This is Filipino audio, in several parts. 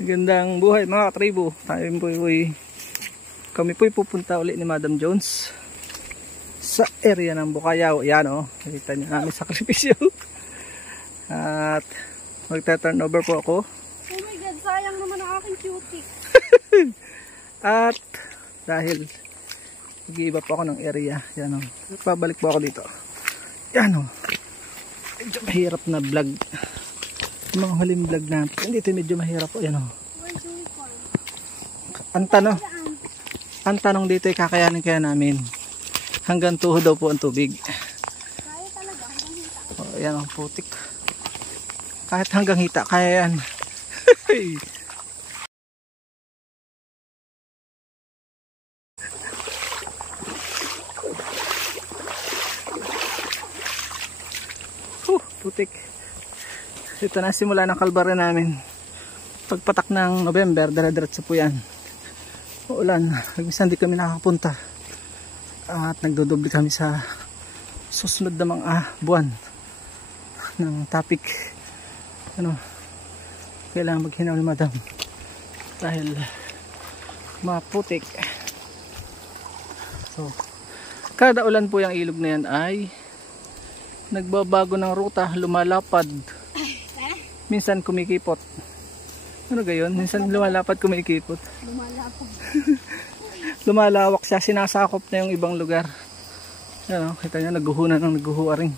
Magandang buhay mga katribo. Kami po'y pupunta uli ni Madam Jones sa area ng Bukayaw. Yan o, nakita niyo namin sakripisyo. At magta-turn over po ako. Oh my God, sayang naman ang aking cutie. At dahil mag-iiba po ako ng area, yan o, babalik po ako dito. Yan o, medyo mahirap na vlog. Yung mga huling vlog natin dito medyo mahirap po. Yan o, ang tanong dito ay kakayanin kaya namin. Hanggang tuhod daw po ang tubig. Kaya talaga hanggang hita. O, yan ang putik. Kahit hanggang hita, kaya yan. Putik. Ito na simula ng kalbaryo namin. Pagpatak ng November, dire-diretso po yan. Uulan. Minsan di kami nakakapunta. At nagdodoble kami sa susunod na mga buwan ng topic. Ano, kailangan maghinaw ni Madam dahil maputik. So, kada ulan po yung ilog na yan ay nagbabago ng ruta, lumalapad. Minsan kumikipot. Ano gayon? Minsan lumalapad, kumikipot. Lumalapad. Lumalawak siya, sinasakop na yung ibang lugar. Yan o, kita nyo, naghuhunan ng naghuhuaring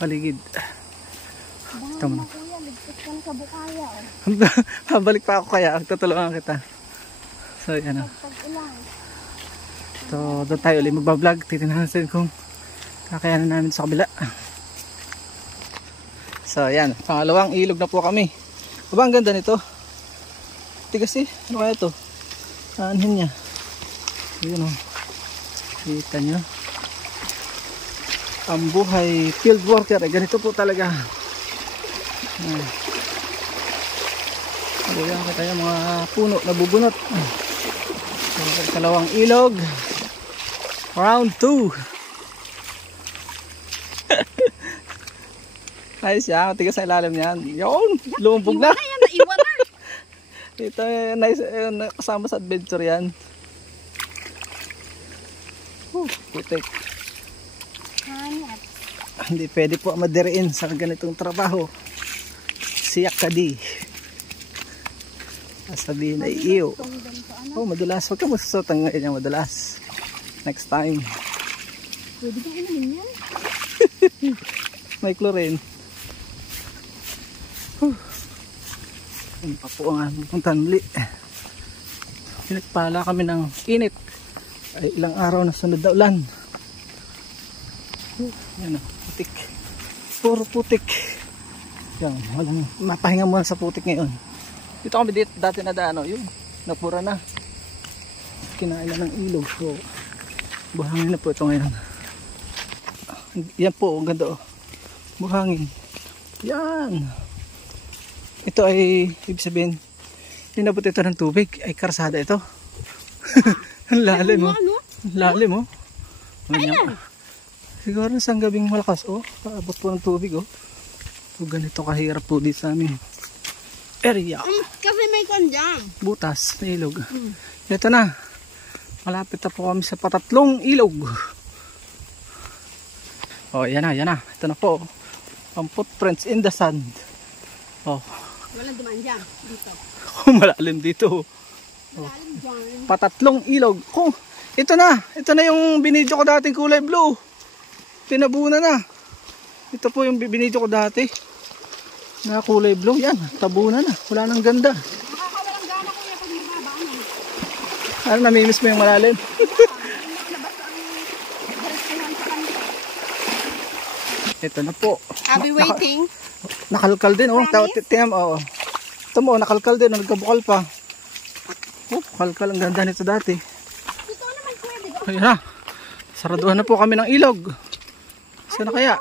paligid. Bahala na kuya, ligtas ka na sa Bukayaw. Habalik pa ako kaya, tutulungan kita. So yan o. Pag-ulan. So doon tayo ulit magbablog. Titignan natin kung kakayanan namin sa kabila. So yan, pangalawang ilog na po kami. Aba, ang ganda nito. Tigas eh, ano kaya ito? Aanhin niya. Yun o, kita nyo. Ang buhay field worker ay ganito po talaga. Ayan, kita nyo mga puno na bubunot. So, kalawang ilog, round 2. Ayos yan, matigas sa ilalim niyan. Yun, lumubog na. Naiwan na. Ito, nice, kasama sa adventure yan. Putik. Hanap. Hindi pwede po madiriin sa ganitong trabaho. Siyak ka di. Sabihin ay iyo. Oh, madulas. Huwag ka masusotang ngayon yung madulas. Next time. Pwede bang inumin yan? May chlorine. Yan pa po ang puntan uli. Pinagpala kami ng init. Ay ilang araw na sunod na ulan. Yan o, putik. Puro putik. Yan, walang mapahinga muna sa putik ngayon. Dito kami dati na daano, yun, napura na. Kinailan ng ilog. So, buhangin na po ito ngayon. Yan po, ang ganda o. Buhangin. Yan. Ito ay, ibig sabihin, inabot ito ng tubig. Ay, karsada ito. Ang lalim mo. Ang lalim mo. Ayan. Siguro isang gabing malakas. Oh, paabot po ng tubig. Oh. So, ganito kahirap po dito sa amin area. Kasi may kandyan. Butas na ilog. Ito na. Malapit na po kami sa patatlong ilog. Oh, yan na, yan na. Ito na po. Ang footprints in the sand. Oh. Walang dumaan dyan. Dito. Malalim dito. Malalim dyan. Patatlong ilog. Oh, ito na. Ito na yung binidyo ko dating kulay blue. Tinabunan na. Ito po yung binidyo ko dati. Na kulay blue. Yan. Tabunan na. Wala nang ganda. Nakakawalang gana kuya pag mababa ano. Ano, namimiss mo yung malalim? Ito na po. I'll be waiting. Nakalkal din. Oh. Tingnan mo. Oh. Ito mo. Nakalkal din. Nagkabukal pa. Oh, kalkal. Ang ganda nito dati. Ito naman pwede. Ayan na. Saraduhan na po kami ng ilog. Saan na kaya?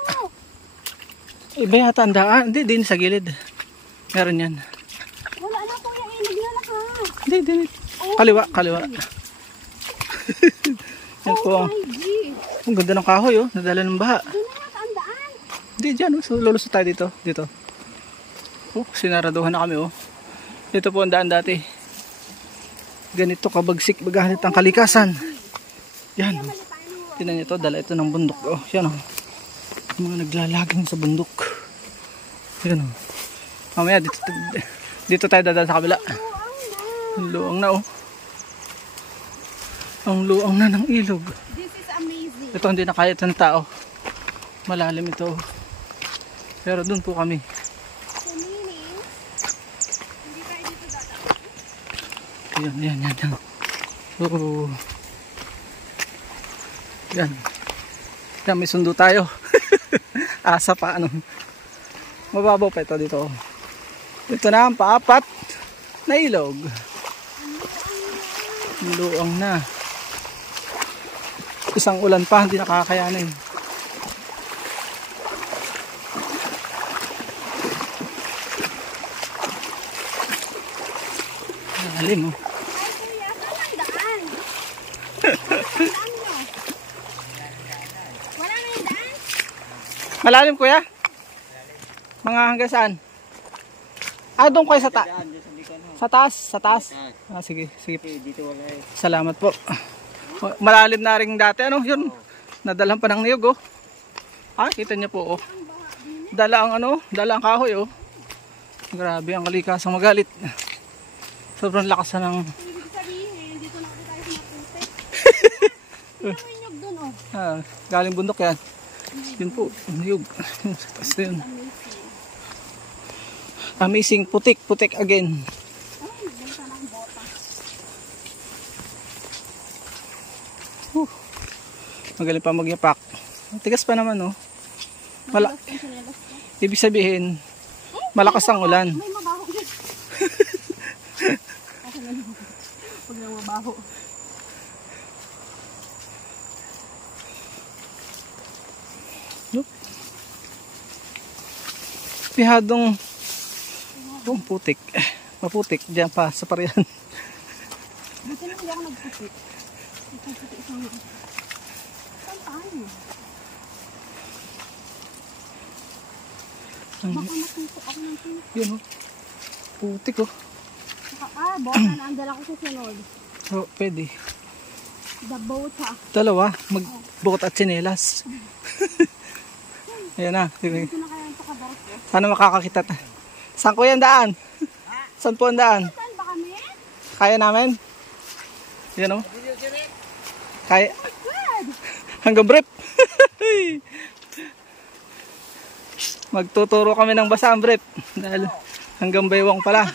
Iba yata ang daan. Hindi, din sa gilid. Meron yan. Wala na kuya. Ilog na lahat. Hindi, din. Kaliwa, kaliwa. Yan po. Ang ganda ng kahoy. Oh. Nadala ng baha. Doon na yata ang daan. Hindi, dyan. Oh. So, lulusot tayo dito. Dito. Oh, sinaraduhan na kami oh. Ito po ang daan dati. Ganito kabagsik bagahanit ang kalikasan. Yan. Tingnan niyo to, dala ito ng bundok. Oh, yan oh. Mga naglalaging sa bundok. Yan oh. Mamaya dito tayo dadaan sa kabila. Ang luang na oh. Ang luang na ng ilog. This is amazing. Ito hindi na kaya ng tao. Malalim ito. Pero dun po kami. So meaning, hindi tayo dito dadaan. Yan. Oh. Yan. Yan, may sundo tayo. Asa pa ano. Mababaw pa ito dito. Ito na ang paapat na ilog. Luang na. Isang ulan pa, hindi nakakayanin. Malalim oh. Ay kuya, saan ang daan? Saan nyo? Wala na yung daan? Malalim kuya? Mga hanggang saan? Doon kayo sa taas. Sa taas. Sige. Dito wala eh. Salamat po. Malalim na rin dati ano, yun. Nadalhan pa ng niyog oh. Kita niyo po oh. Dala ang kahoy oh. Grabe ang kalikasang magalit. Sobrang lakas na ng Ibig sabihin, dito na tayo sumapunti. May nyug dun oh. galing bundok yan. Yun po, niyog. Sa taas na yun. Amazing, putik again. Ay, benta ng bota. Magaling pa magyapak. Tigas pa naman oh. Nagulas yung sinelas ko. Ibig sabihin, malakas ang ulan. May mabaho dyan. Kasi naman, huwag lang mabaho. Pihadong putik. Maputik diyan pa sa parian. Buti lang hindi ako nagputik. Nagputik isang saan tayo? Baka matutok ako ng tinik. Yun oh. Putik oh. Bota na andala ko sa sunod. So, pwede. The bota. Dalawa, magbukot at tsinelas. Ayan na. Sige. Ito na kaya ito kabota. Sana makakakita ta. Saan ko yan daan? Saan po ang daan? Saan ba kami? Kaya namin? Yan o. Kaya. Good! Hanggang brief. Magtuturo kami ng basang brief. Dahil hanggang baywang pala.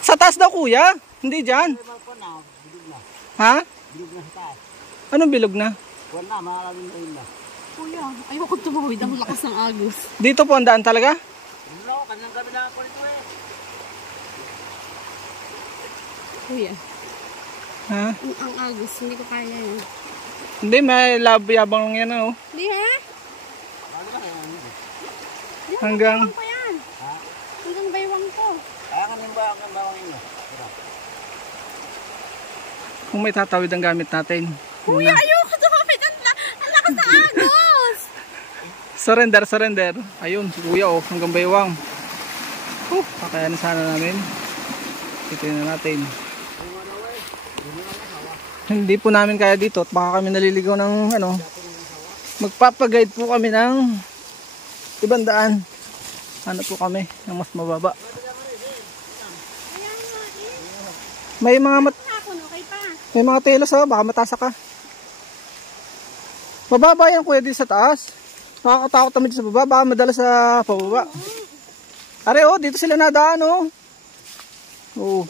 Sa taas daw kuya. Hindi dyan. Ha? Anong bilog na? Wala, maraming na yun na. Kuya, ayoko tumawid. Ang lakas ng agos. Dito po ang daan talaga? No, kanyang gabi na ako nito eh. Kuya, Ha? ang agos. Hindi ko kaya yun. Hindi, may labyabang yan oh. Hindi ha? Hanggang Baywang pa yan. Hanggang baywang ko. Kaya kanyang ba ang bawang inyo? kung may tatawid ang gamit natin. Kuya, ayoko tumawid. Ang lakas ng agos. Surrender. Ayun, si kuya oh, hanggang baywang. Kakayanin sana namin. Titignan natin. Hindi po namin kaya dito at baka kami naliligaw ng ano. Magpapaguide po kami ng ibang daan. Ano po kami ng mas mababa. May mga Okay pa. may mga telos oh, baka matasa ka. Mababa yan kuya din sa taas. Nakakatakot naman sa baba, baka madala sa pababa. Are oh, dito sila nadaan oh. Oh.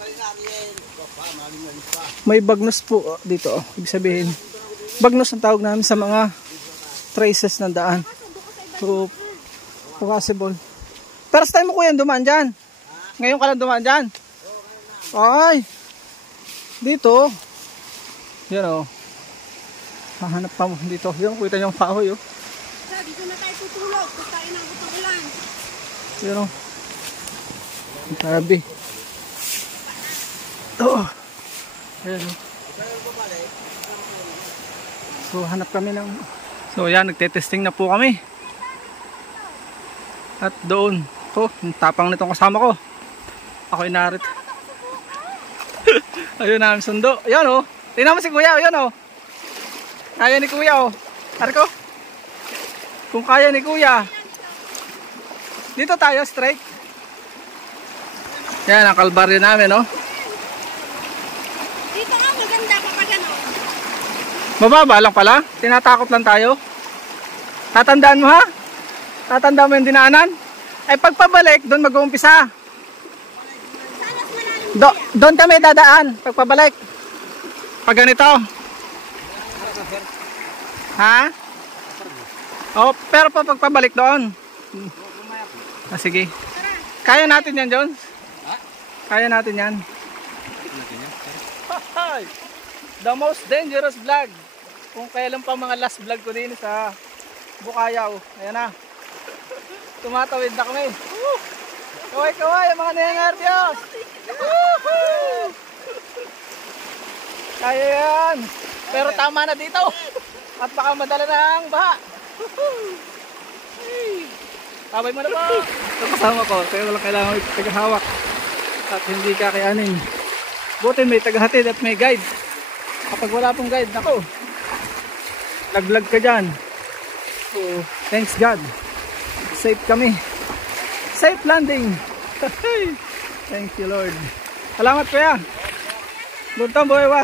May bagnos po dito oh. Ibig sabihin, bagnos ang tawag namin sa mga traces ng daan. So, possible. Pero sa time mo kuya dumaan dyan. Ngayon ka lang dumaan dyan. Ay. Dito. Yan o. Hahanap pa mo dito. Yan, kita nyo yung kahoy o. Dito na tayo tutulog. Kung tayo ng ulan. Yan o. Grabe. Oh. Ayan o. So, hanap kami ng... So, yan. Nagtetesting na po kami. At doon. Oh, yung tapang nitong kasama ko. Ako inarit. Ayun namin sundo. Ayan oh. Tingnan mo si kuya. Ayan oh. Kaya ni kuya oh. Arko. Kung kaya ni kuya. Dito tayo straight. Yan ang kalbaryo namin oh. Dito nga maganda kapag ano. Mababa lang pala. Tinatakot lang tayo. Tatandaan mo ha? Tatandaan mo yung dinaanan? Ay pagpabalik, doon mag-uumpisa. Doon kami dadaan. Pagpabalik. Pag ganito. Ha? Oh, pero pa pagpabalik doon. Sige. Kaya natin yan, Jones? Kaya natin yan. The most dangerous vlog. Kung kailan pa mga last vlog ko din sa Bukayaw. Ayan na. Tumatawid na kami. Kaway-kaway ang mga nengardios. Kaya yan. Pero tama na dito. At baka madala ng baha. Tabay mo na po. Ito kasama ko. Kaya walang kailangan may tagahawak. At hindi kakayanin. Buti may tagahatid at may guide. Kapag wala pong guide, nako. Laglag ka dyan. So, thanks God. Safe kami. Safe landing. Thank you Lord. Salamat kuya. Buntang buhay wa.